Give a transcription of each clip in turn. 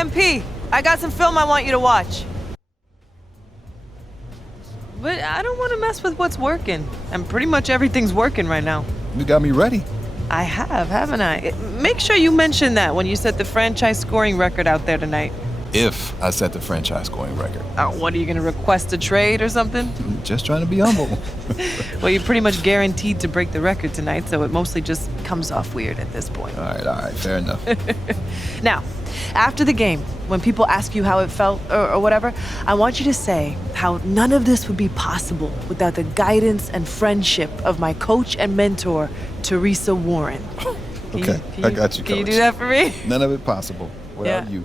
MP, I got some film I want you to watch. But I don't want to mess with what's working. And pretty much everything's working right now. You got me ready. I have, haven't I? Make sure you mention that when you set the franchise scoring record out there tonight. If I set the franchise scoring record. What, are you going to request a trade or something? Just trying to be humble. Well, you're pretty much guaranteed to break the record tonight, so it mostly just comes off weird at this point. All right, fair enough. Now, after the game, when people ask you how it felt or whatever, I want you to say how none of this would be possible without the guidance and friendship of my coach and mentor, Teresa Warren. Okay, I got you, Coach. Can you do that for me? None of it possible without Yeah. you.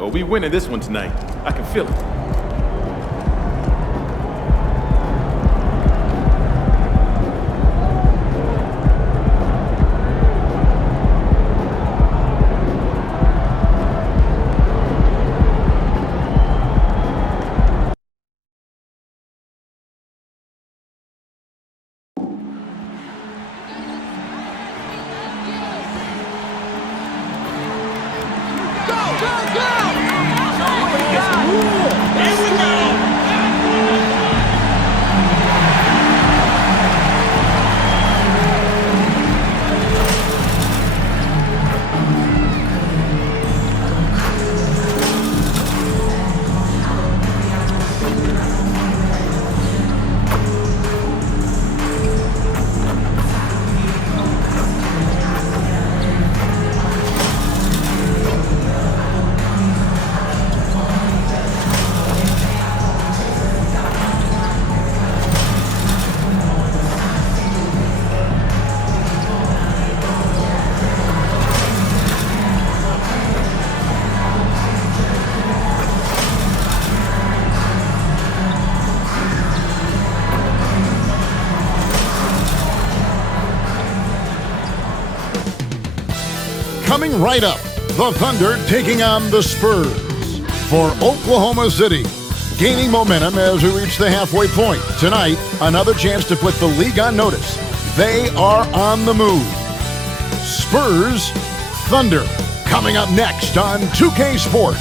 Oh, we winning this one tonight. I can feel it. Coming right up, the Thunder taking on the Spurs. For Oklahoma City, gaining momentum as we reach the halfway point. Tonight, another chance to put the league on notice. They are on the move. Spurs, Thunder, coming up next on 2K Sports.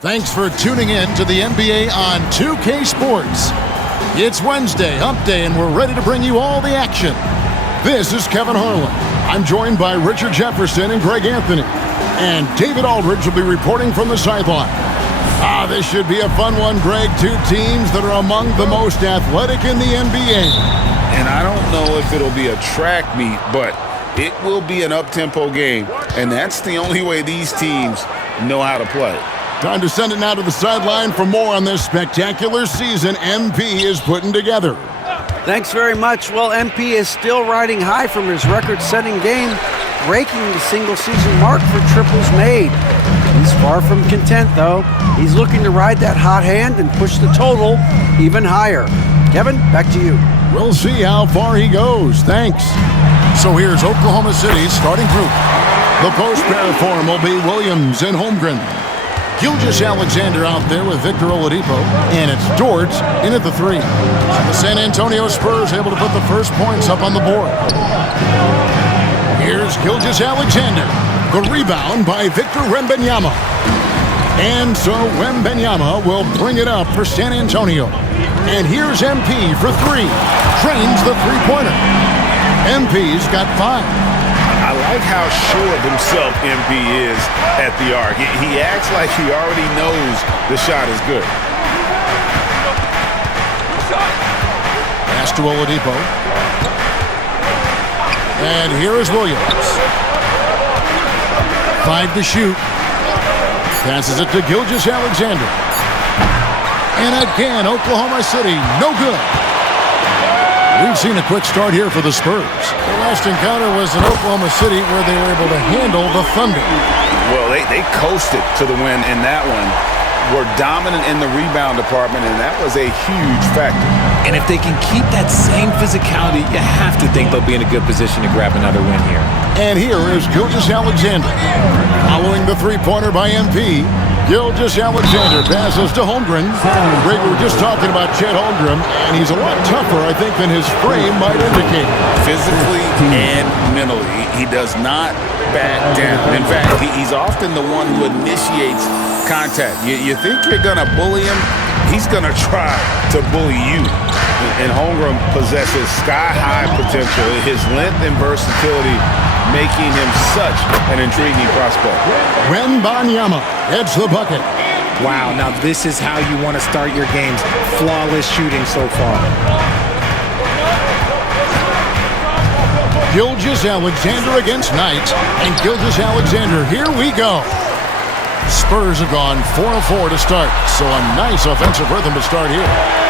Thanks for tuning in to the NBA on 2K Sports. It's Wednesday, Hump Day, and we're ready to bring you all the action. This is Kevin Harlan. I'm joined by Richard Jefferson and Greg Anthony. And David Aldridge will be reporting from the sideline. This should be a fun one, Greg. Two teams that are among the most athletic in the NBA. And I don't know if it'll be a track meet, but it will be an up-tempo game. And that's the only way these teams know how to play. Time to send it now to the sideline for more on this spectacular season MP is putting together. Thanks very much. Well, MP is still riding high from his record-setting game, breaking the single-season mark for triples made. He's far from content, though. He's looking to ride that hot hand and push the total even higher. Kevin, back to you. We'll see how far he goes. Thanks. So here's Oklahoma City's starting group. The post-pair form will be Williams and Holmgren. Gilgeous-Alexander out there with Victor Oladipo, and it's Dort in at the three. The San Antonio Spurs able to put the first points up on the board. Here's Gilgeous-Alexander. The rebound by Victor Wembanyama. And so Wembanyama will bring it up for San Antonio. And here's MP for three. Trains the three-pointer. MP's got 5. I like how sure of himself MP is at the arc. He acts like he already knows the shot is good. Pass to Oladipo. And here is Williams. 5 to shoot. Passes it to Gilgeous-Alexander. And again, Oklahoma City, no good. We've seen a quick start here for the Spurs. Their last encounter was in Oklahoma City where they were able to handle the Thunder. Well, they coasted to the win in that one. Were dominant in the rebound department, and that was a huge factor. And if they can keep that same physicality, you have to think they'll be in a good position to grab another win here. And here is Gilgeous-Alexander. Following the three-pointer by MP, Gilgeous-Alexander passes to Holmgren. Greg, we were just talking about Chet Holmgren, and he's a lot tougher, I think, than his frame might indicate. Physically and mentally, he does not back down. In fact, he's often the one who initiates contact. You think you're going to bully him, he's going to try to bully you. And Holmgren possesses sky-high potential. His length and versatility making him such an intriguing prospect. Wembanyama gets the bucket. Wow, now this is how you want to start your games. Flawless shooting so far. Gilgeous-Alexander against Knight. And Gilgeous-Alexander, here we go. Spurs have gone 4-4 to start, so a nice offensive rhythm to start here.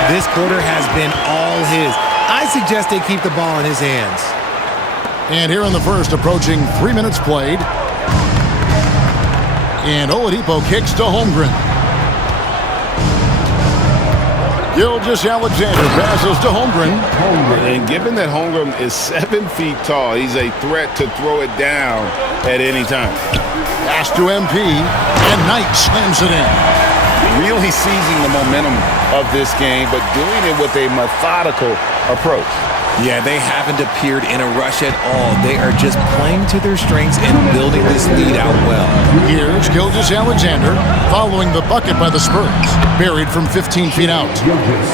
This quarter has been all his. I suggest they keep the ball in his hands. And here in the first, approaching 3 minutes played. And Oladipo kicks to Holmgren. Gilgeous-Alexander passes to Holmgren. And given that Holmgren is 7 feet tall, he's a threat to throw it down at any time. Pass to MP, and Knight slams it in. Really seizing the momentum of this game, but doing it with a methodical approach. Yeah, they haven't appeared in a rush at all. They are just playing to their strengths and building this lead out well. Here's Gilgeous-Alexander following the bucket by the Spurs. Buried from 15 feet out.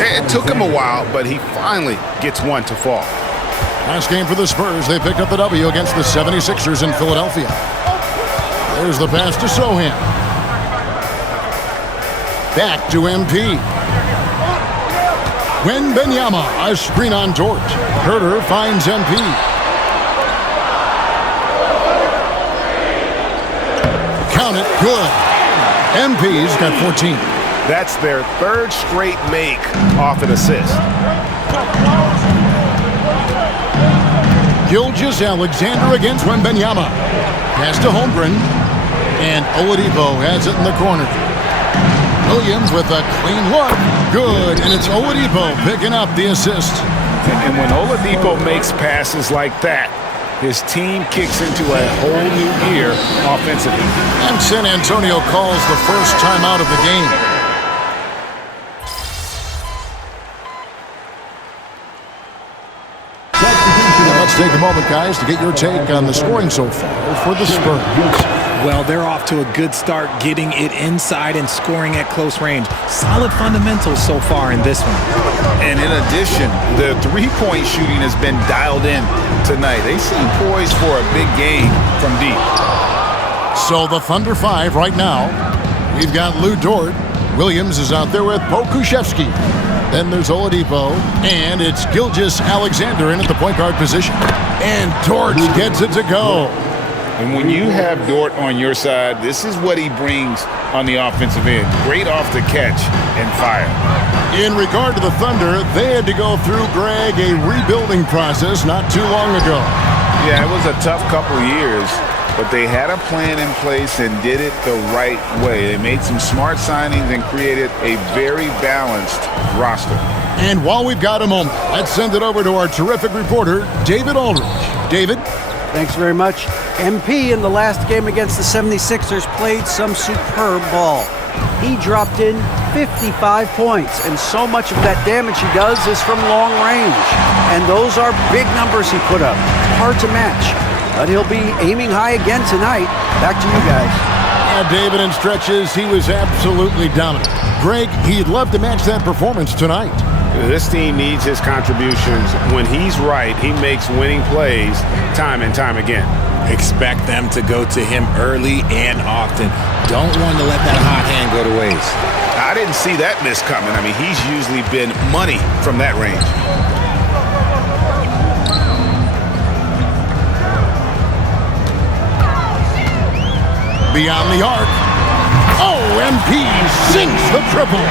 It took him a while, but he finally gets one to fall. Last game for the Spurs, they picked up the W against the 76ers in Philadelphia. There's the pass to Sohan. Back to MP. Wembanyama, a screen on Dort. Herter finds MP. Count it, good. MP's got 14. That's their 3rd straight make off an assist. Gilgeous-Alexander against Wembanyama. Pass to Holmgren. And Oladipo has it in the corner. Williams with a clean look. Good, and it's Oladipo picking up the assist. And when Oladipo makes passes like that, his team kicks into a whole new gear offensively. And San Antonio calls the first timeout of the game. Let's take a moment, guys, to get your take on the scoring so far for the Spurs. Well, they're off to a good start getting it inside and scoring at close range. Solid fundamentals so far in this one. And in addition, the three-point shooting has been dialed in tonight. They seem poised for a big game from deep. So the Thunder 5 right now. We've got Lou Dort. Williams is out there with Pokusevski. Then there's Oladipo, and it's Gilgeous-Alexander in at the point guard position. And Dort gets it to go. And when you have Dort on your side, this is what he brings on the offensive end. Great off the catch and fire. In regard to the Thunder, they had to go through, Greg, a rebuilding process not too long ago. Yeah, it was a tough couple years, but they had a plan in place and did it the right way. They made some smart signings and created a very balanced roster. And while we've got a moment, let's send it over to our terrific reporter, David Aldridge. David? Thanks very much. MP in the last game against the 76ers played some superb ball. He dropped in 55 points, and so much of that damage he does is from long range. And those are big numbers he put up. Hard to match. But he'll be aiming high again tonight. Back to you guys. Yeah, David, in stretches, he was absolutely dominant. Greg, he'd love to match that performance tonight. This team needs his contributions. When he's right, he makes winning plays time and time again. Expect them to go to him early and often. Don't want to let that hot hand go to waste. I didn't see that miss coming. I mean, he's usually been money from that range. Beyond the arc. Oh, MP sinks the triple.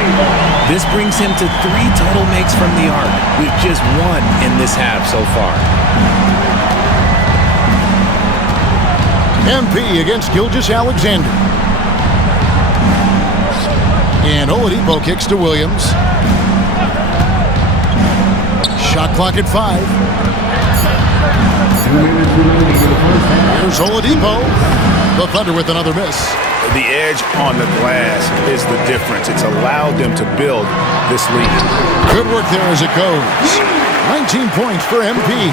This brings him to 3 total makes from the arc, with just 1 in this half so far. MP against Gilgeous-Alexander. And Oladipo kicks to Williams. Shot clock at 5. Here's Oladipo. The Thunder with another miss. The edge on the glass is the difference. It's allowed them to build this lead. Good work there as it goes. 19 points for MP.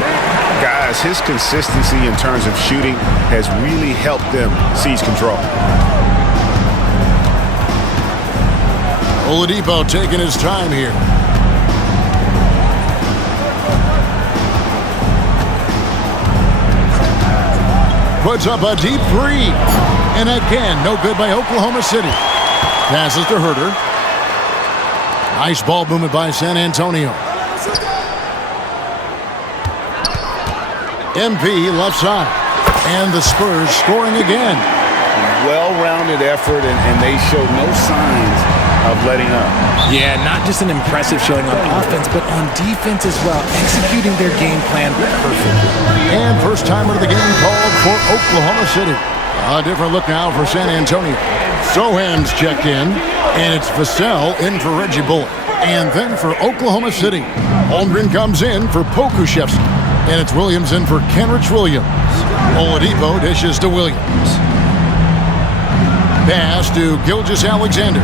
Guys, his consistency in terms of shooting has really helped them seize control. Oladipo taking his time here. Puts up a deep 3. And again, no good by Oklahoma City. Passes to Herter. Nice ball movement by San Antonio. MP left side. And the Spurs scoring again. Well-rounded effort, and they showed no signs of letting up. Yeah, not just an impressive showing on offense, but on defense as well, executing their game plan perfectly. And first timer of the game called for Oklahoma City. A different look now for San Antonio. Sohan's checked in, and it's Vassell in for Reggie Bullock. And then for Oklahoma City, Holmgren comes in for Pokusevski. And it's Williams in for Kenrich Williams. Oladipo dishes to Williams. Pass to Gilgeous-Alexander.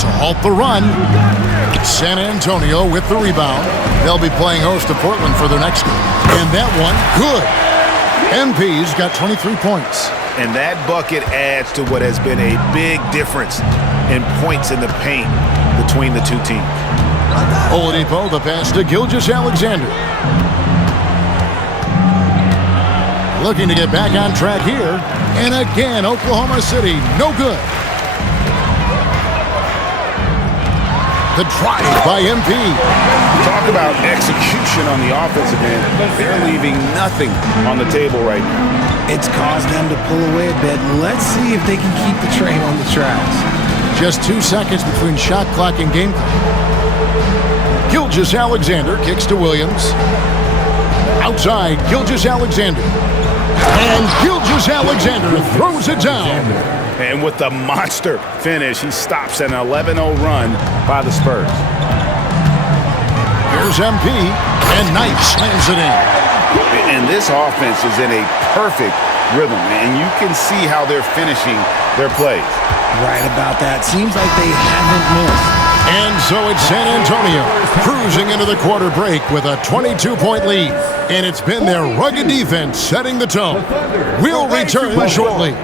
To halt the run. San Antonio with the rebound. They'll be playing host to Portland for their next game. And that one, good. MP's got 23 points. And that bucket adds to what has been a big difference in points in the paint between the two teams. Oladipo, the pass to Gilgeous-Alexander. Looking to get back on track here. And again, Oklahoma City, no good. The drive by MP. Talk about execution on the offensive end. They're leaving nothing on the table right now. It's caused them to pull away a bit. Let's see if they can keep the train on the tracks. Just 2 seconds between shot clock and game clock. Gilgeous-Alexander kicks to Williams. Outside, Gilgeous-Alexander. And Gilgeous-Alexander throws it down. And with the monster finish, he stops an 11-0 run by the Spurs. Here's MP, and Knight slams it in. And this offense is in a perfect rhythm, and you can see how they're finishing their plays. Right about that. Seems like they haven't missed. And so it's San Antonio cruising into the quarter break with a 22-point lead. And it's been their rugged defense setting the tone. We'll return shortly.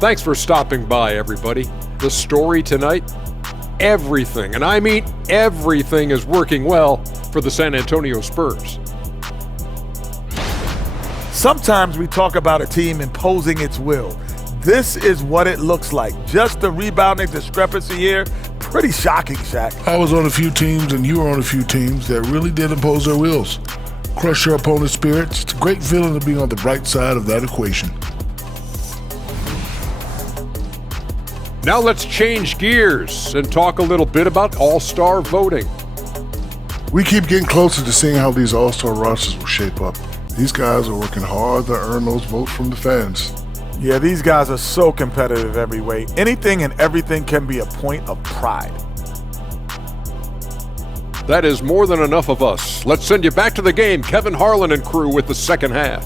Thanks for stopping by, everybody. The story tonight, everything, and I mean everything, is working well for the San Antonio Spurs. Sometimes we talk about a team imposing its will. This is what it looks like. Just the rebounding discrepancy here, pretty shocking, Shaq. I was on a few teams and you were on a few teams that really did impose their wills. Crush your opponent's spirits. It's a great feeling to be on the bright side of that equation. Now let's change gears and talk a little bit about All-Star voting. We keep getting closer to seeing how these All-Star rosters will shape up. These guys are working hard to earn those votes from the fans. Yeah, these guys are so competitive every way. Anything and everything can be a point of pride. That is more than enough of us. Let's send you back to the game, Kevin Harlan and crew, with the second half.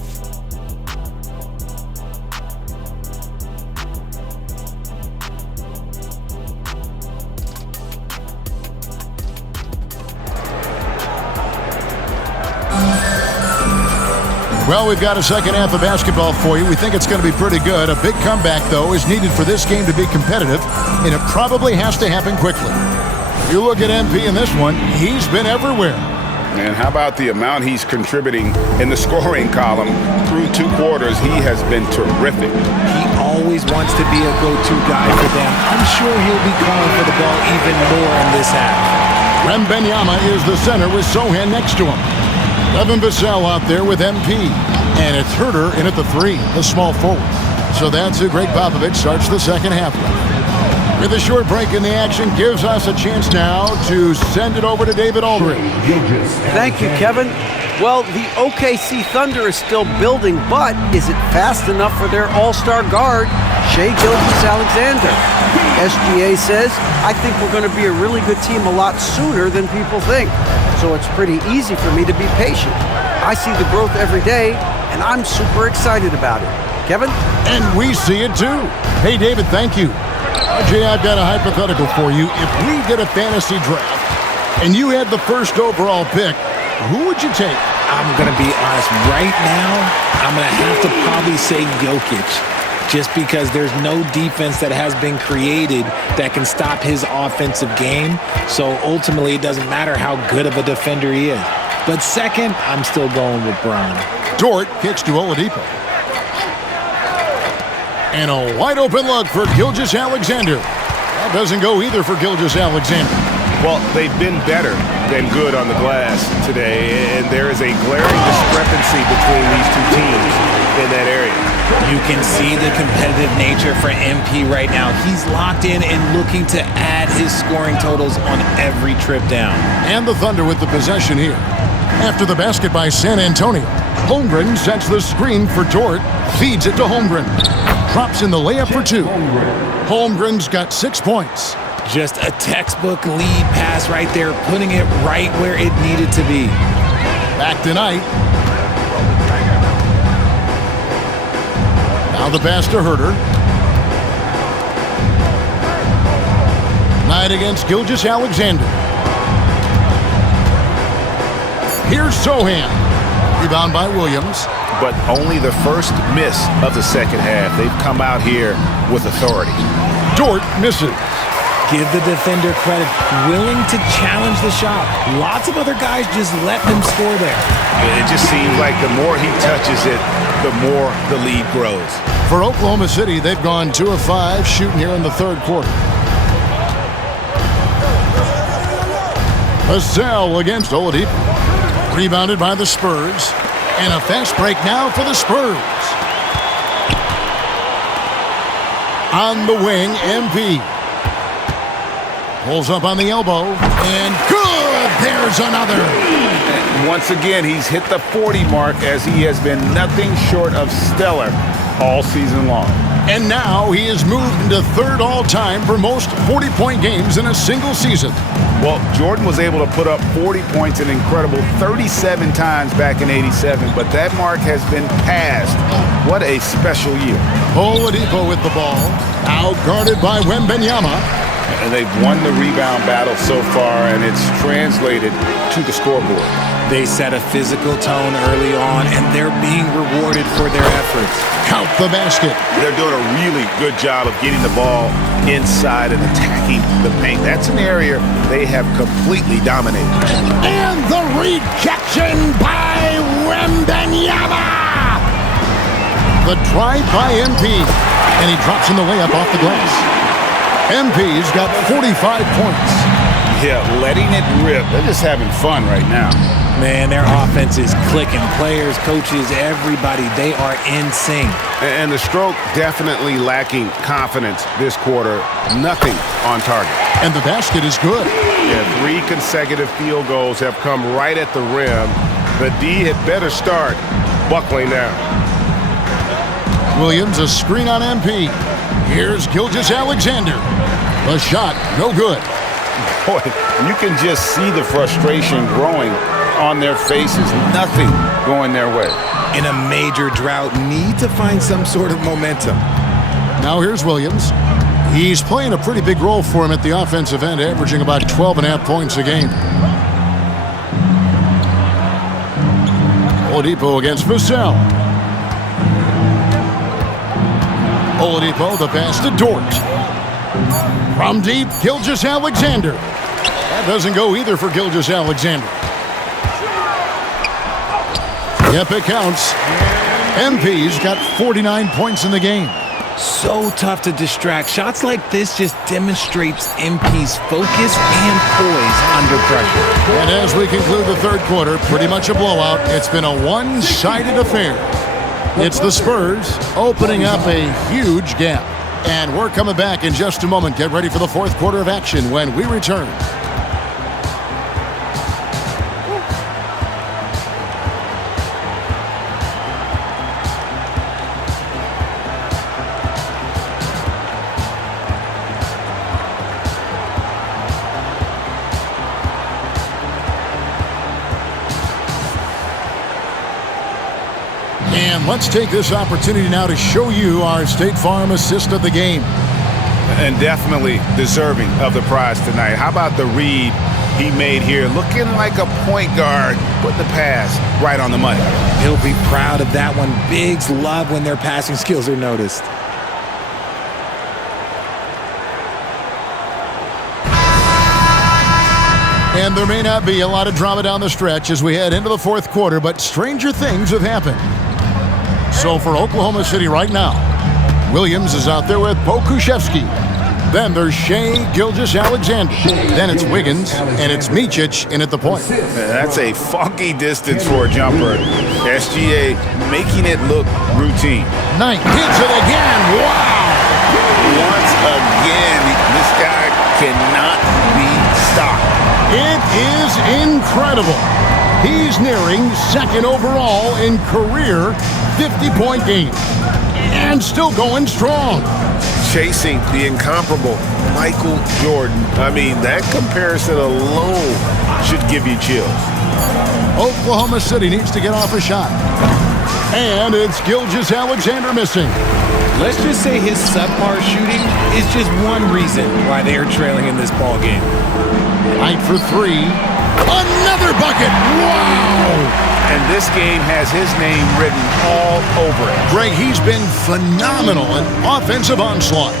Well, we've got a second half of basketball for you. We think it's going to be pretty good. A big comeback, though, is needed for this game to be competitive, and it probably has to happen quickly. You look at MP in this one, he's been everywhere. And how about the amount he's contributing in the scoring column? Through 2 quarters, he has been terrific. He always wants to be a go-to guy for them. I'm sure he'll be calling for the ball even more in this half. Wembanyama is the center with Sochan next to him. Devin Vassell out there with MP. And it's Herter in at the 3, the small forward. So that's who Greg Popovich starts the second half with. With a short break in the action, gives us a chance now to send it over to David Aldridge. Thank you, Kevin. Well, the OKC Thunder is still building, but is it fast enough for their all-star guard, Shai Gilgeous-Alexander? SGA says, I think we're going to be a really good team a lot sooner than people think. So it's pretty easy for me to be patient. I see the growth every day, and I'm super excited about it. Kevin? And we see it too. Hey, David, thank you. Jay, I've got a hypothetical for you. If we did a fantasy draft and you had the first overall pick, who would you take? I'm going to be honest. Right now, I'm going to have to probably say Jokic, just because there's no defense that has been created that can stop his offensive game. So ultimately, it doesn't matter how good of a defender he is. But second, I'm still going with Bron. Dort kicks to Oladipo. And a wide-open look for Gilgeous-Alexander. That doesn't go either for Gilgeous-Alexander. Well, they've been better than good on the glass today, and there is a glaring discrepancy between these two teams in that area. You can see the competitive nature for MP right now. He's locked in and looking to add his scoring totals on every trip down. And the Thunder with the possession here. After the basket by San Antonio, Holmgren sets the screen for Dort, feeds it to Holmgren. Drops in the layup for 2. Holmgren's got 6 points. Just a textbook lead pass right there, putting it right where it needed to be. Back tonight. Now the pass to Herter. Knight against Gilgeous-Alexander. Here's Sochan. Rebound by Williams. But only the first miss of the second half. They've come out here with authority. Dort misses. Give the defender credit. Willing to challenge the shot. Lots of other guys just let them score there. It just seems like the more he touches it, the more the lead grows. For Oklahoma City, they've gone 2 of 5 shooting here in the third quarter. Vassell against Oladipo. Rebounded by the Spurs. And a fast break now for the Spurs. On the wing, MP. Pulls up on the elbow. And good! There's another. Once again, he's hit the 40 mark as he has been nothing short of stellar all season long. And now he has moved into third all-time for most 40-point games in a single season. Well, Jordan was able to put up 40 points an incredible 37 times back in '87, but that mark has been passed. What a special year. Oladipo with the ball, out guarded by Wembanyama. And they've won the rebound battle so far, and it's translated to the scoreboard. They set a physical tone early on, and they're being rewarded for their efforts. Count the basket. They're doing a really good job of getting the ball inside and attacking the paint. That's an area they have completely dominated. And the rejection by Wembanyama. The drive by MP. And he drops in the layup off the glass. MP's got 45 points. Yeah, letting it rip. They're just having fun right now. Man, their offense is clicking. Players, coaches, everybody, they are in sync. And the stroke definitely lacking confidence this quarter. Nothing on target. And the basket is good. Yeah, 3 consecutive field goals have come right at the rim. The D had better start buckling down. Williams, a screen on MP. Here's Gilgeous-Alexander. The shot, no good. boy, you can just see the frustration growing on their faces. Nothing going their way. In a major drought, need to find some sort of momentum. Now here's Williams. He's playing a pretty big role for him at the offensive end, averaging about 12.5 points a game. Oladipo against Vassell. Oladipo, the pass to Dort. From deep, Gilgeous-Alexander. That doesn't go either for Gilgeous-Alexander. Yep, it counts. MP's got 49 points in the game. So tough to distract. Shots like this just demonstrates MP's focus and poise under pressure. And as we conclude the third quarter, pretty much a blowout. It's been a one-sided affair. It's the Spurs opening up a huge gap. And we're coming back in just a moment. Get ready for the fourth quarter of action when we return. And let's take this opportunity now to show you our State Farm assist of the game. And definitely deserving of the prize tonight. How about the read he made here? Looking like a point guard. Put the pass right on the money. He'll be proud of that one. Bigs love when their passing skills are noticed. And there may not be a lot of drama down the stretch as we head into the fourth quarter, but stranger things have happened. So for Oklahoma City right now, Williams is out there with Pokusevski. Then there's Shai Gilgeous-Alexander. Then it's Wiggins, and it's Micic in at the point. That's a funky distance for a jumper. SGA making it look routine. Knight hits it again. Wow! Once again, this guy cannot be stopped. It is incredible. He's nearing second overall in career 50-point games. And still going strong. Chasing the incomparable Michael Jordan. I mean, that comparison alone should give you chills. Oklahoma City needs to get off a shot. And it's Gilgeous-Alexander missing. Let's just say his subpar shooting is just one reason why they are trailing in this ball game. Knight for three. Another bucket. Wow! And this game has his name written all over it. Greg, he's been phenomenal in offensive onslaught.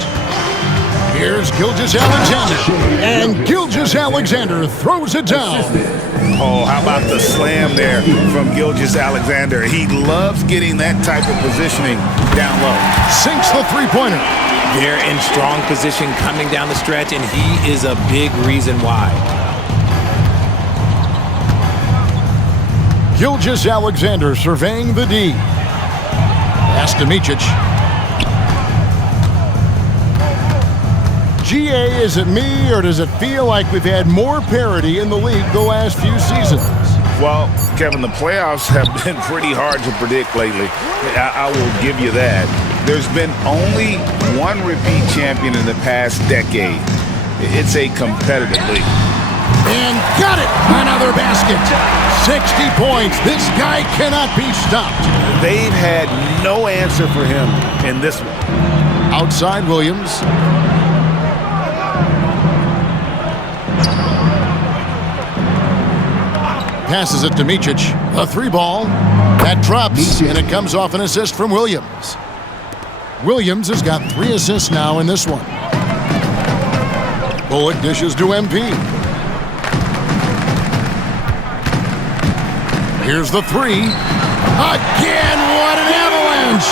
Here's Gilgeous-Alexander. And Gilgeous-Alexander throws it down. Oh, how about the slam there from Gilgeous-Alexander? He loves getting that type of positioning down low. Sinks the three-pointer. They're in strong position coming down the stretch, and he is a big reason why. Gilgeous-Alexander surveying the D. Pass to Micic. GA, is it me, or does it feel like we've had more parity in the league the last few seasons? Well, Kevin, the playoffs have been pretty hard to predict lately. I will give you that. There's been only one repeat champion in the past decade. It's a competitive league. And got it! Another basket. 60 points. This guy cannot be stopped. They've had no answer for him in this one. Outside Williams. Passes it to Micic. A three ball. That drops, and it comes off an assist from Williams. Williams has got 3 assists now in this one. Bullock dishes to MP. Here's the three. Again, what an avalanche!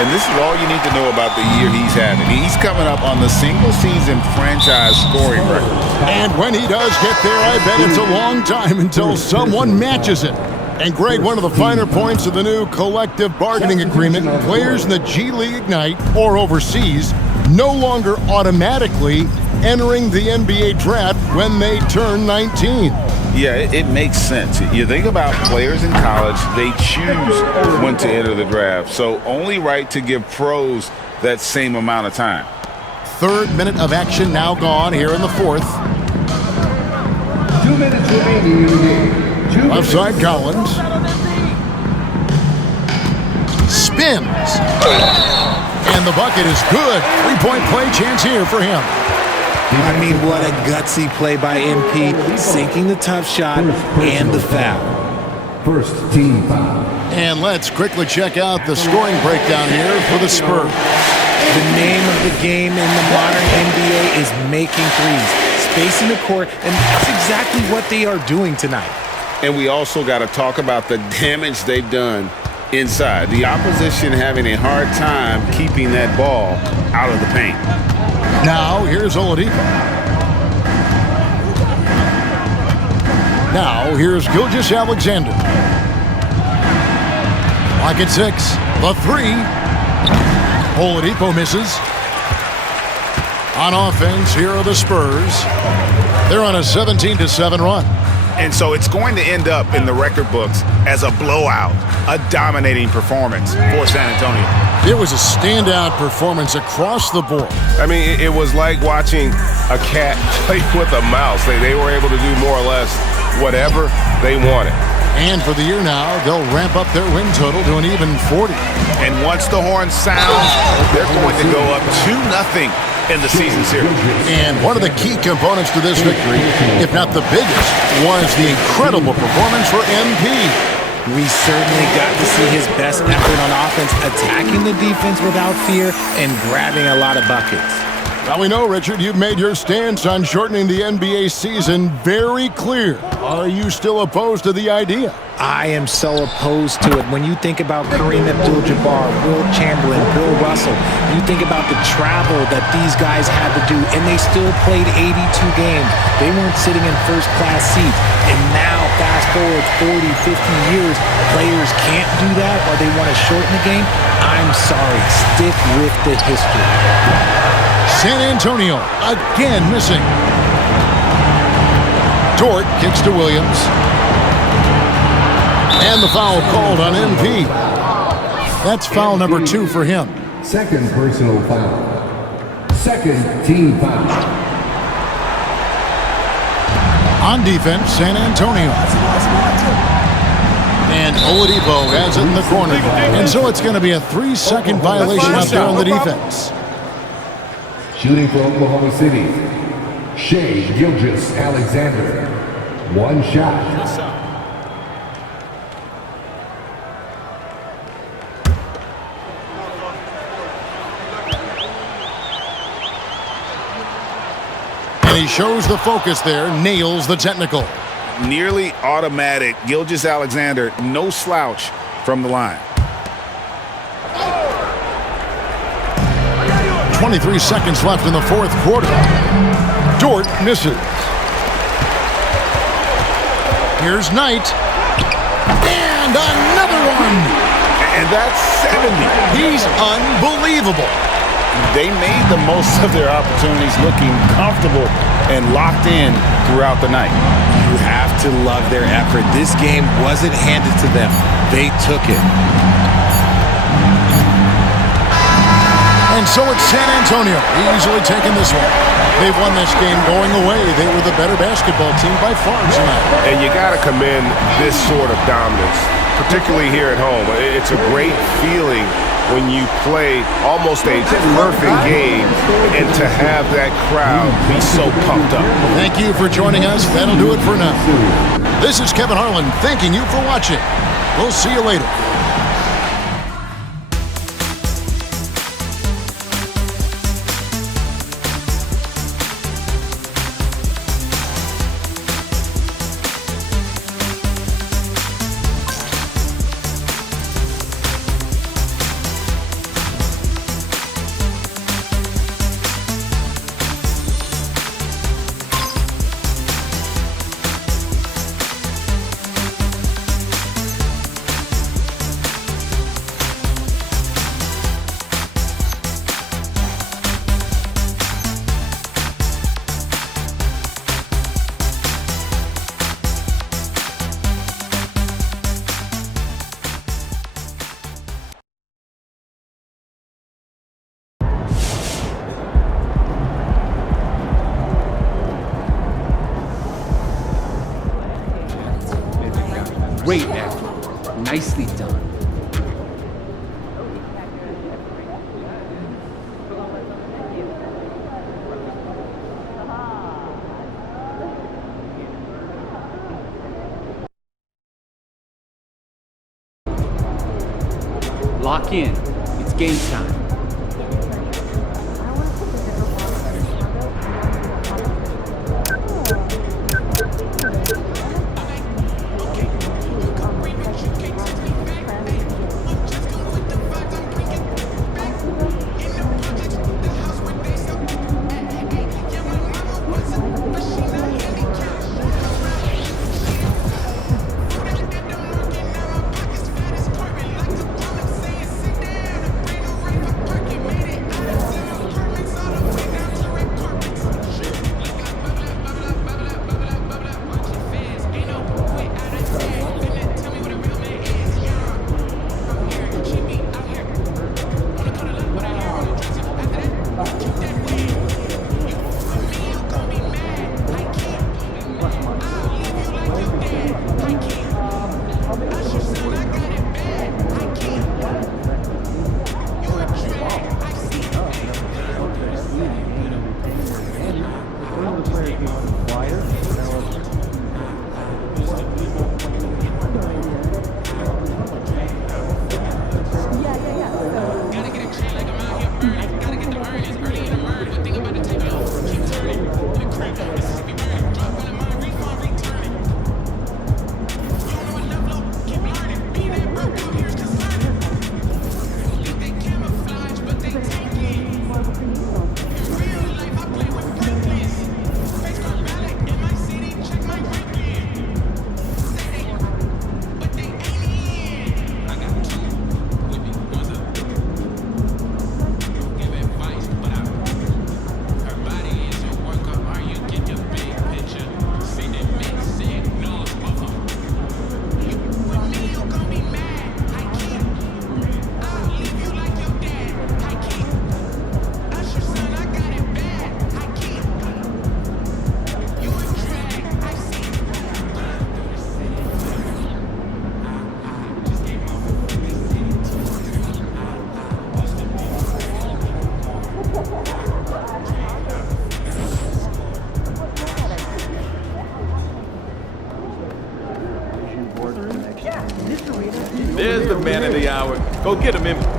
And this is all you need to know about the year he's having. He's coming up on the single-season franchise scoring record. And when he does get there, I bet it's a long time until someone matches it. And Greg, one of the finer points of the new collective bargaining agreement, players in the G League Ignite or overseas no longer automatically entering the NBA draft when they turn 19. Yeah, it makes sense. You think about players in college, they choose when to enter the draft. So only right to give pros that same amount of time. Third minute of action now gone here in the fourth. minutes remaining in the game. Left side, Collins. Spins. And the bucket is good. 3-point play chance here for him. I mean, what a gutsy play by MP, sinking the tough shot and the foul. First team foul. And let's quickly check out the scoring breakdown here for the Spurs. The name of the game in the modern NBA is making threes, spacing the court, and that's exactly what they are doing tonight. And we also got to talk about the damage they've done inside. The opposition having a hard time keeping that ball out of the paint. Now, here's Oladipo. Now, here's Gilgeous-Alexander. Lock at 6. The 3. Oladipo misses. On offense, here are the Spurs. They're on a 17-7 run. And so it's going to end up in the record books as a blowout, a dominating performance for San Antonio. It was a standout performance across the board. I mean, it was like watching a cat play with a mouse. They were able to do more or less whatever they wanted. And for the year now, they'll ramp up their win total to an even 40. And once the horn sounds, they're going to go up 2-0 in the season series. And one of the key components to this victory, if not the biggest, was the incredible performance for MP. We certainly got to see his best effort on offense, attacking the defense without fear and grabbing a lot of buckets. Now we know, Richard, you've made your stance on shortening the NBA season very clear. Are you still opposed to the idea? I am so opposed to it. When you think about Kareem Abdul-Jabbar, Will Chamberlain, Bill Russell, you think about the travel that these guys had to do, and they still played 82 games. They weren't sitting in first-class seats. And now, fast forward 40, 50 years, players can't do that or they want to shorten the game. I'm sorry. Stick with the history. San Antonio again missing. Dort kicks to Williams. And the foul called on MP. That's foul number 2 for him. Second personal foul. Second team foul. On defense, San Antonio. And Oladipo has it in the corner. And so it's going to be a 3-second violation out there on the defense. Shooting for Oklahoma City, Shai Gilgeous-Alexander. One shot. And he shows the focus there, nails the technical. Nearly automatic. Gilgeous-Alexander, no slouch from the line. 23 seconds left in the fourth quarter. Dort misses. Here's Knight. And another one. And that's 70. He's unbelievable. They made the most of their opportunities, looking comfortable and locked in throughout the night. You have to love their effort. This game wasn't handed to them. They took it. And so it's San Antonio easily taking this one. They won this game going away. They were the better basketball team by far tonight. And you got to commend this sort of dominance, particularly here at home. It's a great feeling when you play almost a perfect game and to have that crowd be so pumped up. Thank you for joining us. That'll do it for now. This is Kevin Harlan thanking you for watching. We'll see you later. Great effort. Nicely done. Lock in. It's game time. There's the man of the hour. Go get him, Emmy.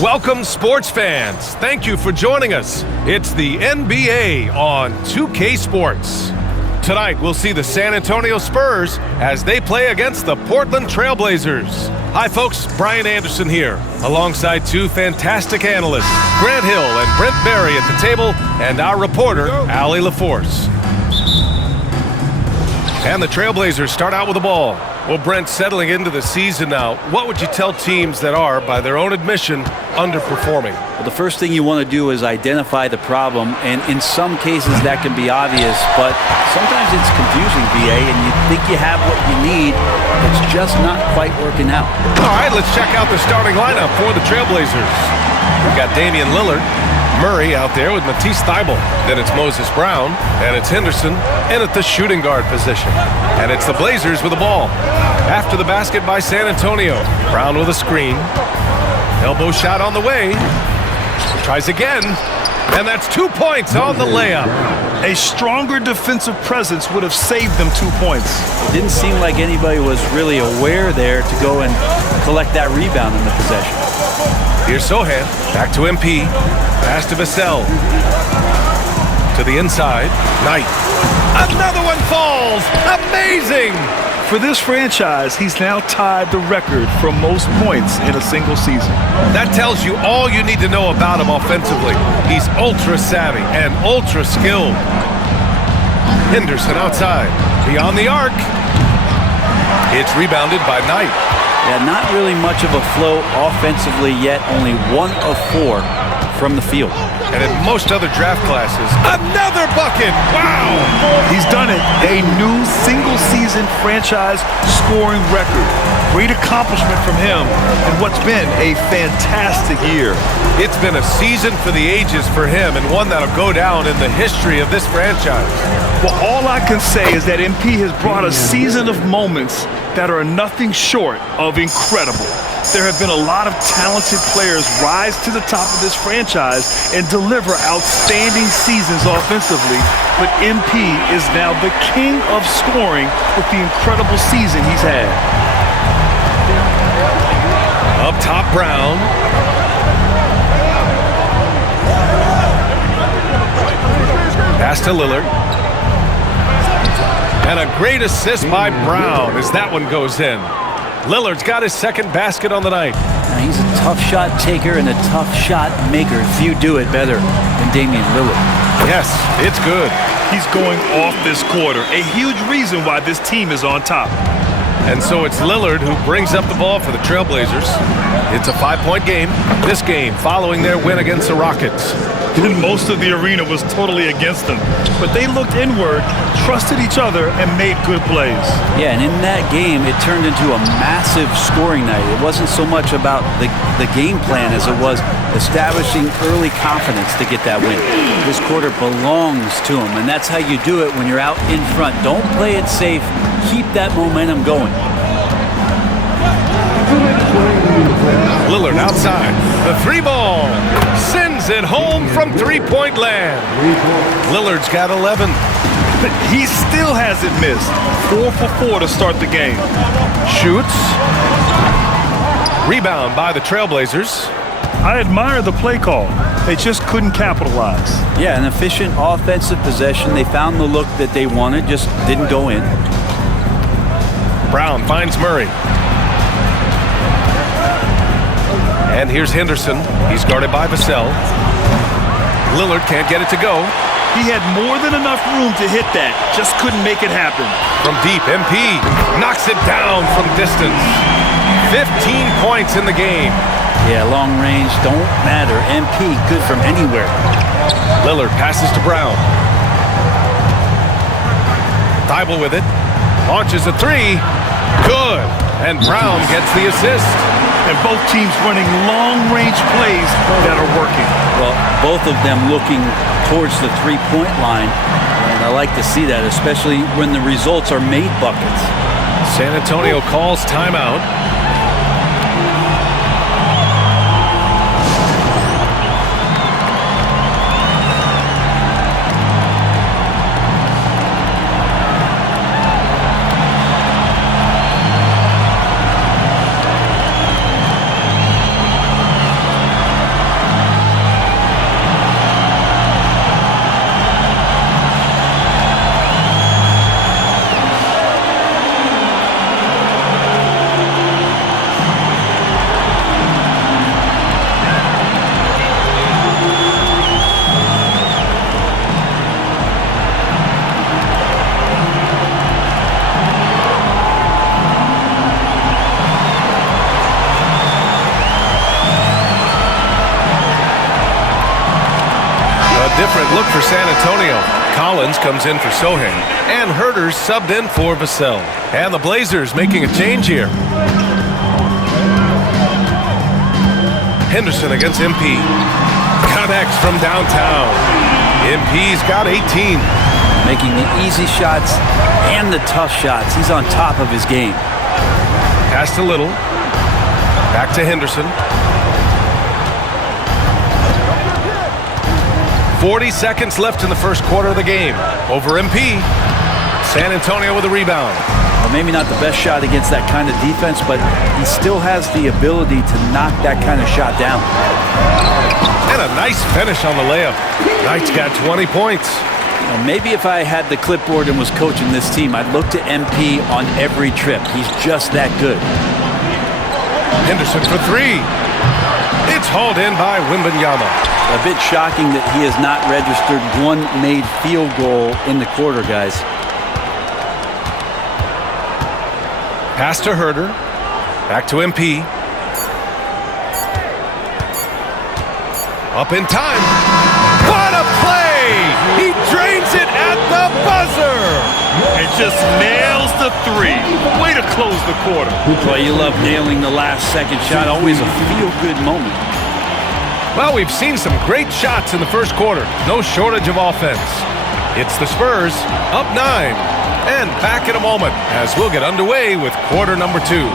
Welcome, sports fans. Thank you for joining us. It's the NBA on 2K Sports. Tonight, we'll see the San Antonio Spurs as they play against the Portland Trailblazers. Hi, folks. Brian Anderson here, alongside two fantastic analysts, Grant Hill and Brent Barry at the table, and our reporter, Allie LaForce. And the Trailblazers start out with the ball. Well, Brent, settling into the season now, what would you tell teams that are, by their own admission, underperforming? Well, the first thing you want to do is identify the problem, and in some cases that can be obvious, but sometimes it's confusing, BA, and you think you have what you need, it's just not quite working out. All right, let's check out the starting lineup for the Trailblazers. We've got Damian Lillard, Murray out there with Matisse Thybulle. Then it's Moses Brown, and it's Henderson in at the shooting guard position. And it's the Blazers with the ball. After the basket by San Antonio. Brown with a screen. Elbow shot on the way. Tries again. And that's 2 points on the layup. A stronger defensive presence would have saved them 2 points. It didn't seem like anybody was really aware there to go and collect that rebound in the possession. Here's Sohan. Back to MP. Pass to Vassell. To the inside. Knight. Another one falls. Amazing. For this franchise, he's now tied the record for most points in a single season. That tells you all you need to know about him offensively. He's ultra savvy and ultra skilled. Henderson outside. Beyond the arc. It's rebounded by Knight. Yeah, not really much of a flow offensively yet. Only 1 of 4 from the field. And in most other draft classes, another bucket! Wow! He's done it. A new single-season franchise scoring record. Great accomplishment from him in what's been a fantastic year. It's been a season for the ages for him, and one that'll go down in the history of this franchise. Well, all I can say is that MP has brought a season of moments that are nothing short of incredible. There have been a lot of talented players rise to the top of this franchise and deliver outstanding seasons offensively, but MP is now the king of scoring with the incredible season he's had. Up top, Brown. Pass to Lillard. And a great assist by Brown as that one goes in. Lillard's got his second basket on the night. Now he's a tough shot taker and a tough shot maker. Few do it better than Damian Lillard. Yes, it's good. He's going off this quarter. A huge reason why this team is on top. And so it's Lillard who brings up the ball for the Trailblazers. It's a 5-point game. This game following their win against the Rockets. And most of the arena was totally against them. But they looked inward, trusted each other, and made good plays. Yeah, and in that game, it turned into a massive scoring night. It wasn't so much about the game plan as it was establishing early confidence to get that win. This quarter belongs to them, and that's how you do it when you're out in front. Don't play it safe. Keep that momentum going. Lillard outside. The 3 ball. Sends it home from 3-point land. Lillard's got 11. He still hasn't missed. 4 for 4 to start the game. Shoots. Rebound by the Trailblazers. I admire the play call. They just couldn't capitalize. Yeah, an efficient offensive possession. They found the look that they wanted, just didn't go in. Brown finds Murray. And here's Henderson. He's guarded by Vassell. Lillard can't get it to go. He had more than enough room to hit that. Just couldn't make it happen. From deep, MP knocks it down from distance. 15 points in the game. Yeah, long range don't matter. MP good from anywhere. Lillard passes to Brown. Thybulle with it. Launches a 3. Good. And Brown gets the assist. And both teams running long-range plays that are working. Well, both of them looking towards the three-point line. And I like to see that, especially when the results are made buckets. San Antonio calls timeout. Different look for San Antonio. Collins comes in for Sohan. And Herter's subbed in for Vassell. And the Blazers making a change here. Henderson against MP. Got connects from downtown. MP's got 18. Making the easy shots and the tough shots. He's on top of his game. Pass to Little. Back to Henderson. 40 seconds left in the first quarter of the game. Over MP. San Antonio with a rebound. Well, maybe not the best shot against that kind of defense, but he still has the ability to knock that kind of shot down. And a nice finish on the layup. Knight's got 20 points. Well, maybe if I had the clipboard and was coaching this team, I'd look to MP on every trip. He's just that good. Henderson for three. It's hauled in by Wembanyama. A bit shocking that he has not registered one made field goal in the quarter, guys. Pass to Herder. Back to MP. Up in time. What a play! He drains it at the buzzer! And just nails the three. Way to close the quarter. Well, you love nailing the last second shot. Always a feel-good moment. Well, we've seen some great shots in the first quarter. No shortage of offense. It's the Spurs up 9. And back in a moment as we'll get underway with quarter number 2.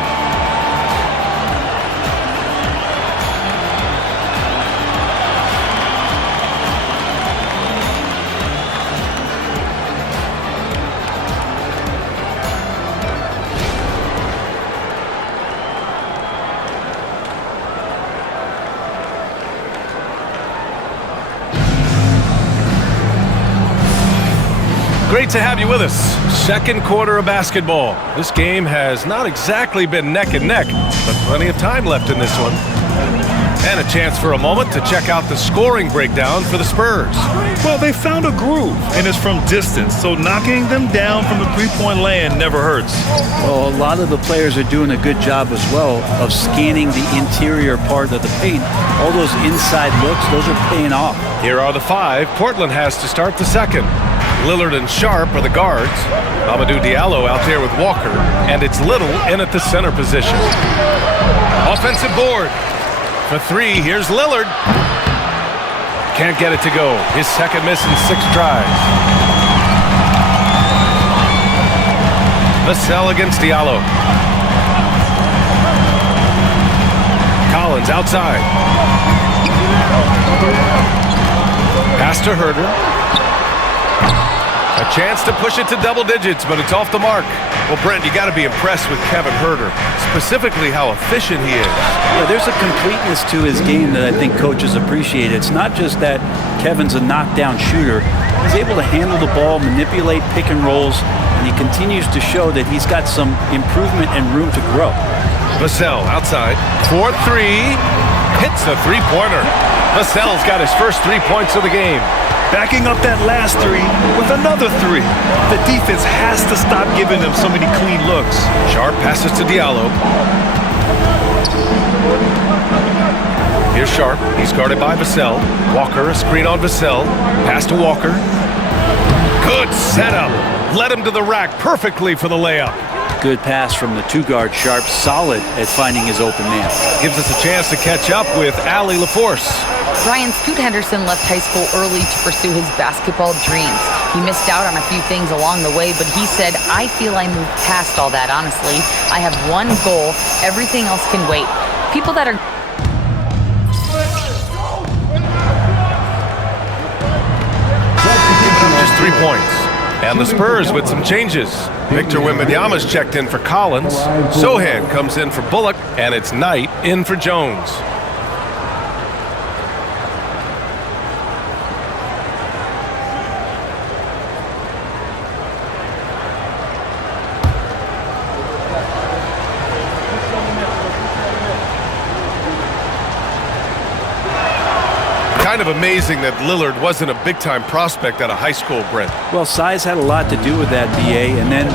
Great to have you with us. Second quarter of basketball. This game has not exactly been neck and neck, but plenty of time left in this one. And a chance for a moment to check out the scoring breakdown for the Spurs. Well, they found a groove, and it's from distance, so knocking them down from the three-point land never hurts. Well, a lot of the players are doing a good job as well of scanning the interior part of the paint. All those inside looks, those are paying off. Here are the 5 Portland has to start the second. Lillard and Sharp are the guards. Amadou Diallo out there with Walker. And it's Little in at the center position. Offensive board. For 3, here's Lillard. Can't get it to go. His second miss in 6 tries. Vassell against Diallo. Collins outside. Pass to Herder. A chance to push it to double digits, but it's off the mark. Well, Brent, you got to be impressed with Kevin Herder, specifically how efficient he is. Yeah, there's a completeness to his game that I think coaches appreciate. It's not just that Kevin's a knockdown shooter. He's able to handle the ball, manipulate pick and rolls, and he continues to show that he's got some improvement and room to grow. Vassell outside. 4-3. Hits the three-pointer. Vassell's got his first 3 points of the game. Backing up that last 3 with another 3. The defense has to stop giving them so many clean looks. Sharp passes to Diallo. Here's Sharp. He's guarded by Vassell. Walker, a screen on Vassell. Pass to Walker. Good setup. Led him to the rack perfectly for the layup. Good pass from the 2-guard Sharp. Solid at finding his open man. Gives us a chance to catch up with Allie LaForce. Ryan, Scoot Henderson left high school early to pursue his basketball dreams. He missed out on a few things along the way, but he said, I feel I moved past all that, honestly. I have one goal. Everything else can wait. People that are... Just 3 points. And the Spurs with some changes. Victor Wembanyama's checked in for Collins. Sohan comes in for Bullock, and it's Knight in for Jones. Kind of amazing that Lillard wasn't a big-time prospect out of high school, Brent. Well, size had a lot to do with that, BA, and then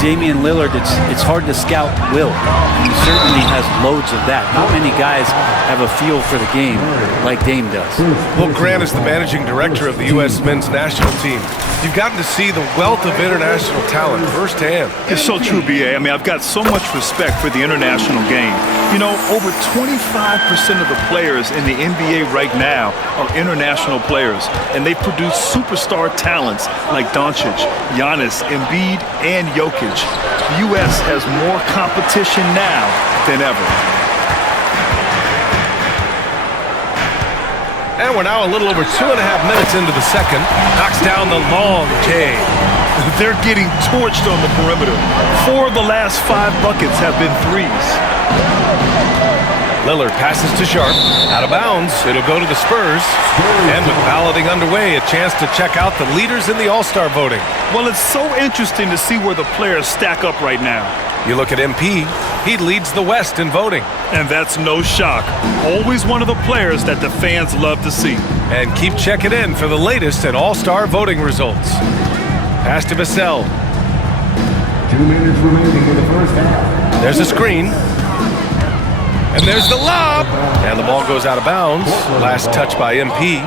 Damian Lillard, it's hard to scout will. He certainly has loads of that. Not many guys have a feel for the game like Dame does. Well, Grant is the managing director of the U.S. men's national team. You've gotten to see the wealth of international talent firsthand. It's so true, B.A. I mean, I've got so much respect for the international game. You know, over 25% of the players in the NBA right now are international players, and they produce superstar talents like Doncic, Giannis, Embiid, and Jokic. The U.S. has more competition now than ever. And we're now a little over 2.5 minutes into the second. Knocks down the long J. They're getting torched on the perimeter. 4 of the last 5 buckets have been threes. Lillard passes to Sharp. Out of bounds. It'll go to the Spurs. And with balloting underway, a chance to check out the leaders in the All-Star voting. Well, it's so interesting to see where the players stack up right now. You look at MP, he leads the West in voting. And that's no shock. Always one of the players that the fans love to see. And keep checking in for the latest at All-Star voting results. Pass to Vassell. 2 minutes remaining in the first half. There's a screen. And there's the lob. And the ball goes out of bounds. Last touch by MP.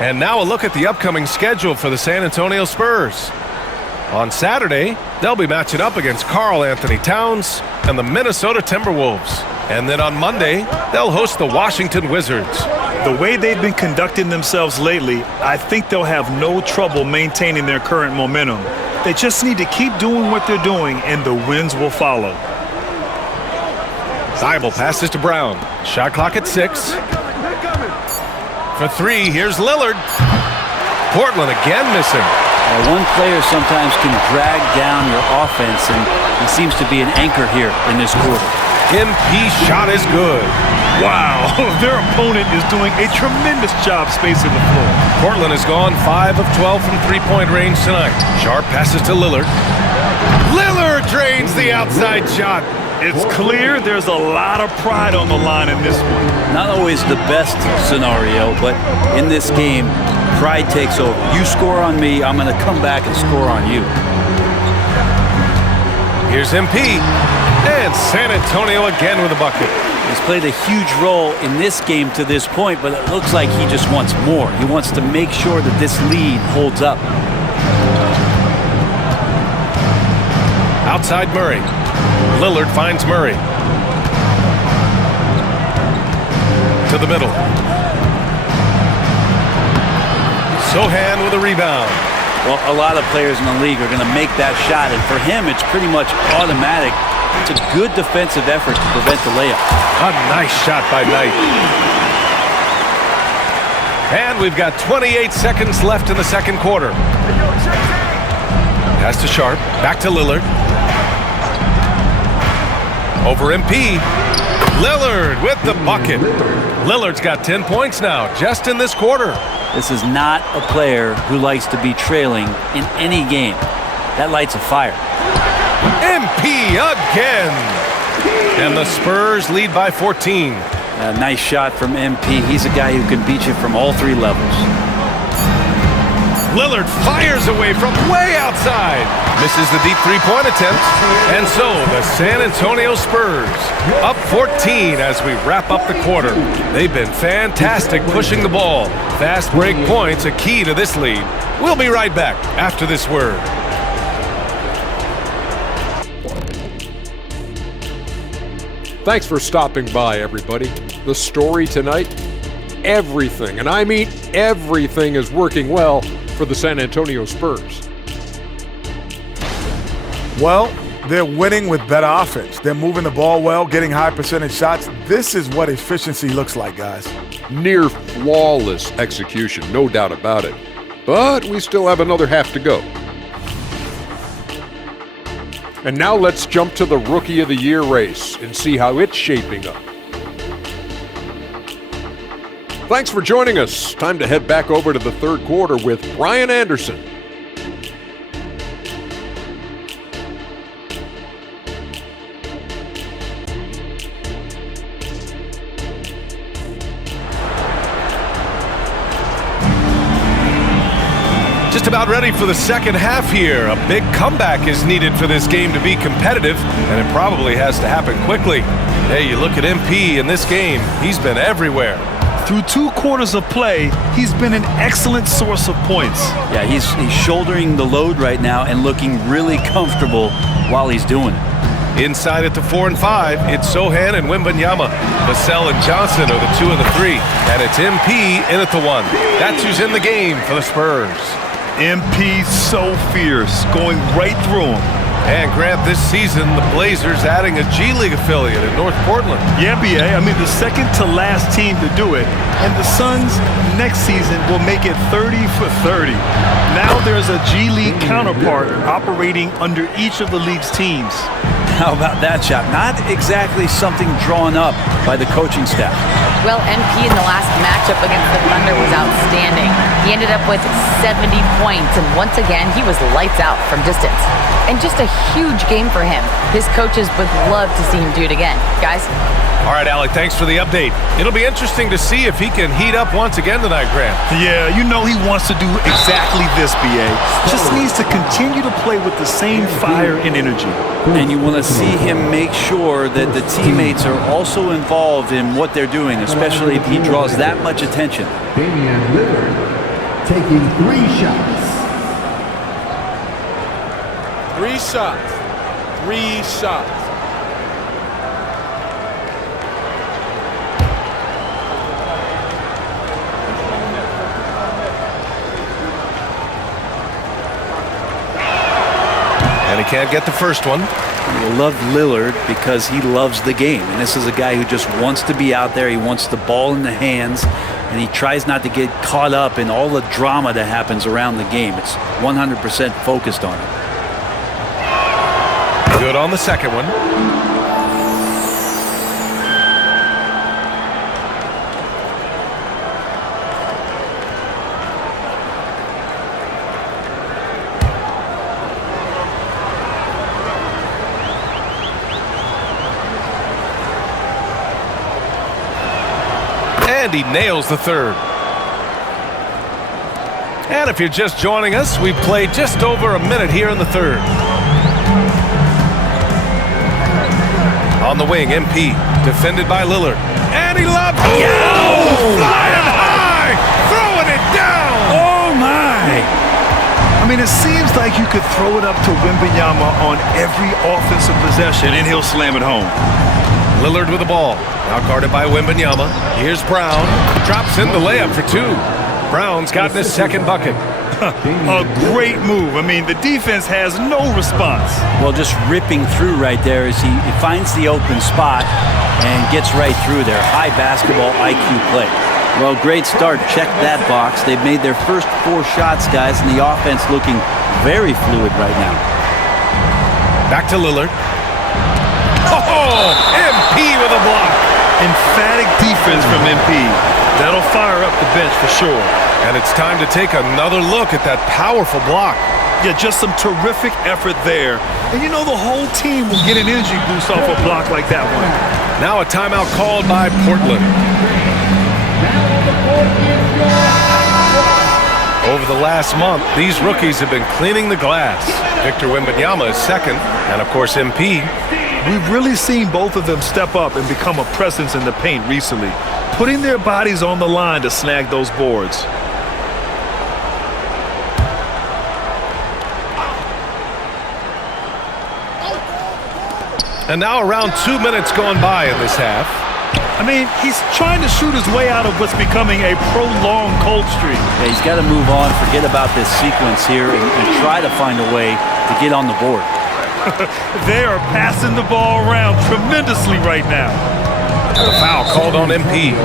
And now a look at the upcoming schedule for the San Antonio Spurs. On Saturday, they'll be matching up against Karl Anthony Towns and the Minnesota Timberwolves. And then on Monday, they'll host the Washington Wizards. The way they've been conducting themselves lately, I think they'll have no trouble maintaining their current momentum. They just need to keep doing what they're doing, and the wins will follow. Thibault passes to Brown. Shot clock at 6. For 3, here's Lillard. Portland again missing. One player sometimes can drag down your offense, and he seems to be an anchor here in this quarter. MP's shot is good. Wow, their opponent is doing a tremendous job spacing the floor. Portland has gone 5 of 12 from three-point range tonight. Sharp passes to Lillard. Lillard drains the outside shot. It's clear there's a lot of pride on the line in this one. Not always the best scenario, but in this game, pride takes over. You score on me, I'm going to come back and score on you. Here's MP. And San Antonio again with a bucket. He's played a huge role in this game to this point, but it looks like he just wants more. He wants to make sure that this lead holds up. Outside Murray. Lillard finds Murray. To the middle. Sohan with a rebound. Well, a lot of players in the league are going to make that shot, and for him, it's pretty much automatic. It's a good defensive effort to prevent the layup. A nice shot by Knight. And we've got 28 seconds left in the second quarter. Pass to Sharp. Back to Lillard. Over MP. Lillard with the bucket. Lillard's got 10 points now, just in this quarter. This is not a player who likes to be trailing in any game. That lights a fire. MP again. And the Spurs lead by 14. A nice shot from MP. He's a guy who can beat you from all 3 levels. Lillard fires away from way outside. Misses the deep three-point attempt. And so the San Antonio Spurs up 14 as we wrap up the quarter. They've been fantastic pushing the ball. Fast break points a key to this lead. We'll be right back after this word. Thanks for stopping by, everybody. The story tonight, everything, and I mean everything, is working well for the San Antonio Spurs. Well, they're winning with better offense. They're moving the ball well, getting high percentage shots. This is what efficiency looks like, guys. Near flawless execution, no doubt about it. But we still have another half to go. And now let's jump to the Rookie of the Year race and see how it's shaping up. Thanks for joining us. Time to head back over to the third quarter with Brian Anderson. Just about ready for the second half here. A big comeback is needed for this game to be competitive, and it probably has to happen quickly. Hey, you look at MP in this game, he's been everywhere. Through 2 quarters of play, he's been an excellent source of points. Yeah, he's shouldering the load right now and looking really comfortable while he's doing it. Inside at the 4 and 5, it's Sochan and Wembanyama. Vassell and Johnson are the 2 and the 3. And it's MP in at the 1. That's who's in the game for the Spurs. MP so fierce, going right through him. And Grant, this season, the Blazers adding a G League affiliate in North Portland. Yeah, BA. I mean, the second to last team to do it. And the Suns next season will make it 30 for 30. Now there's a G League counterpart operating under each of the league's teams. How about that shot? Not exactly something drawn up by the coaching staff. Well, MP in the last matchup against the Thunder was outstanding. He ended up with 70 points, and once again, he was lights out from distance. And just a huge game for him. His coaches would love to see him do it again. Guys? All right, Alec, thanks for the update. It'll be interesting to see if he can heat up once again tonight, Grant. Yeah, you know he wants to do exactly this, BA. Just needs to continue to play with the same fire and energy. And you want to see him make sure that the teammates are also involved in what they're doing, especially if he draws that much attention. Damian Lillard taking 3 shots. 3 shots. 3 shots. And he can't get the first one. You love Lillard because he loves the game. And this is a guy who just wants to be out there. He wants the ball in the hands. And he tries not to get caught up in all the drama that happens around the game. It's 100% focused on it. Good on the second one. And he nails the third. And if you're just joining us, we've played just over a minute here in the third. On the wing, MP, defended by Lillard. And he lobs. Oh! Flying high! Throwing it down! Oh, my! I mean, it seems like you could throw it up to Wembanyama on every offensive possession, and he'll slam it home. Lillard with the ball. Now guarded by Wembanyama. Here's Brown. Drops in the layup for 2. Brown's gotten his second bucket. A great move. I mean, the defense has no response. Well, just ripping through right there as he finds the open spot and gets right through there. High basketball IQ play. Well, great start. Check that box. They've made their first 4 shots, guys, and the offense looking very fluid right now. Back to Lillard. Oh, MP with a block. Emphatic defense from MP. That'll fire up the bench for sure. And it's time to take another look at that powerful block. Yeah, just some terrific effort there. And you know the whole team will get an energy boost off a block like that one. Now a timeout called by Portland. Over the last month, these rookies have been cleaning the glass. Victor Wembanyama is second, and of course MP. We've really seen both of them step up and become a presence in the paint recently, putting their bodies on the line to snag those boards. And now around 2 minutes gone by in this half. I mean, he's trying to shoot his way out of what's becoming a prolonged cold streak. Yeah, he's got to move on, forget about this sequence here, and try to find a way to get on the board. They are passing the ball around tremendously right now. And a foul called on MP.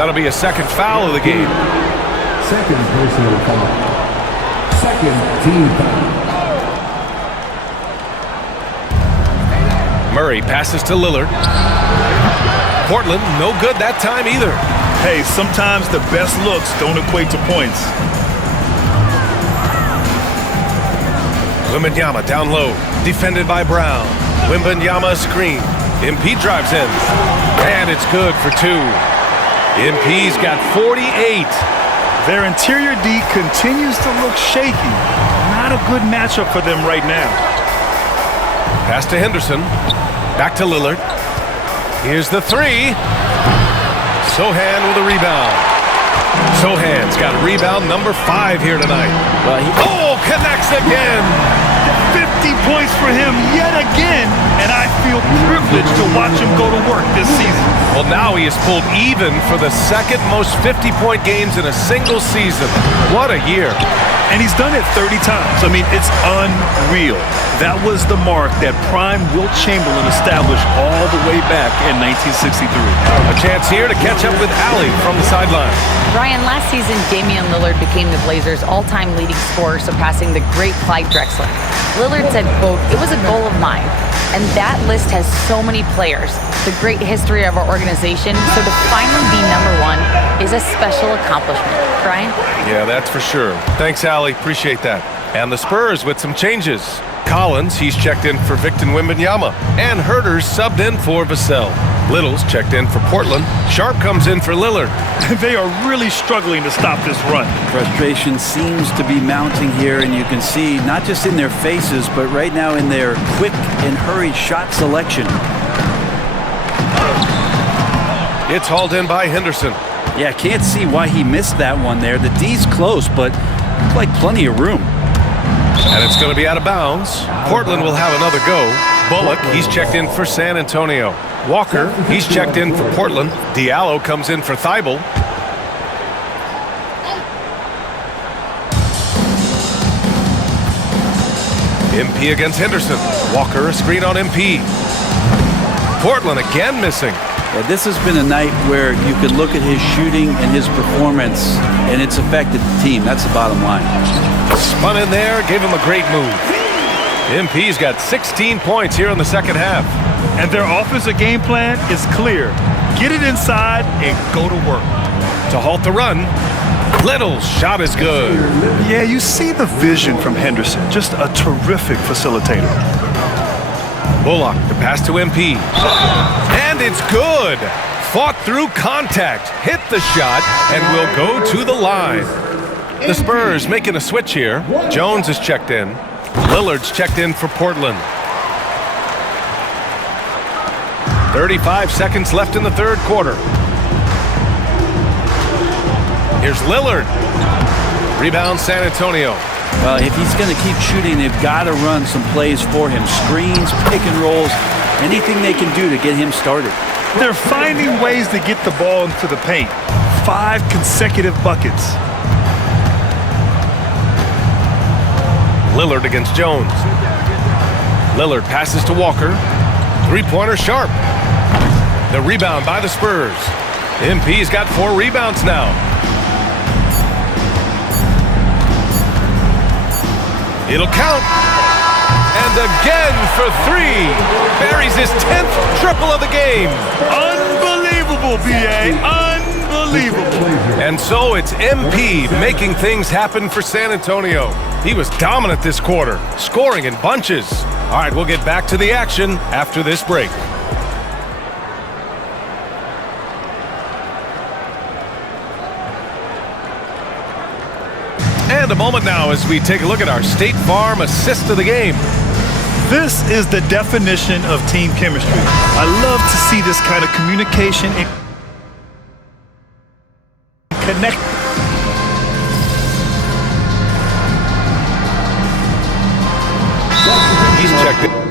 That'll be a second foul of the game. Second personal foul. Second team foul. Murray passes to Lillard. Portland, no good that time either. Hey, sometimes the best looks don't equate to points. Wembanyama down low, defended by Brown. Wembanyama screen. MP drives in, and it's good for 2. MP's got 48. Their interior D continues to look shaky. Not a good matchup for them right now. Pass to Henderson. Back to Lillard. Here's the three. Sohan with a rebound. Sohan's got rebound number 5 here tonight. Connects again. 50 points for him yet again, and I feel privileged to watch him go to work this season. Well, now he has pulled even for the second most 50-point games in a single season. What a year. And he's done it 30 times. I mean, it's unreal. That was the mark that prime Wilt Chamberlain established all the way back in 1963. A chance here to catch up with Allie from the sideline. Ryan, last season, Damian Lillard became the Blazers' all-time leading scorer, surpassing the great Clyde Drexler. Lillard said, quote, "It was a goal of mine." And that list has so many players, the great history of our organization, so to finally be #1 is a special accomplishment. Brian? Yeah, that's for sure. Thanks, Allie. Appreciate that. And the Spurs with some changes. Collins, he's checked in for Victor Wembanyama. And Herter's subbed in for Vassell. Little's checked in for Portland. Sharp comes in for Lillard. They are really struggling to stop this run. Frustration seems to be mounting here, and you can see not just in their faces, but right now in their quick and hurried shot selection. It's hauled in by Henderson. Yeah, can't see why he missed that one there. The D's close, but looks like plenty of room. And it's going to be out of bounds. Portland will have another go. Bullock, he's checked in for San Antonio. Walker, he's checked in for Portland. Diallo comes in for Thibault. MP against Henderson. Walker, a screen on MP. Portland again missing. Yeah, this has been a night where you could look at his shooting and his performance, and it's affected the team. That's the bottom line. Spun in there, gave him a great move. MP's got 16 points here in the second half. And their offensive game plan is clear. Get it inside and go to work. To halt the run, Little's shot is good. Yeah, you see the vision from Henderson. Just a terrific facilitator. Bullock, the pass to MP. And it's good. Fought through contact, hit the shot, and will go to the line. The Spurs making a switch here. Jones is checked in. Lillard's checked in for Portland. 35 seconds left in the third quarter. Here's Lillard. Rebound San Antonio. Well, if he's going to keep shooting, they've got to run some plays for him. Screens, pick and rolls, anything they can do to get him started. They're finding ways to get the ball into the paint. 5 consecutive buckets. Lillard against Jones. Lillard passes to Walker. Three-pointer Sharp. The rebound by the Spurs. MP's got 4 rebounds now. It'll count. And again for 3. Buries his 10th triple of the game. Unbelievable, B.A. Unbelievable. And so it's MP making things happen for San Antonio. He was dominant this quarter, scoring in bunches. All right, we'll get back to the action after this break. And a moment now as we take a look at our State Farm assist of the game. This is the definition of team chemistry. I love to see this kind of communication and connect. He's checked it.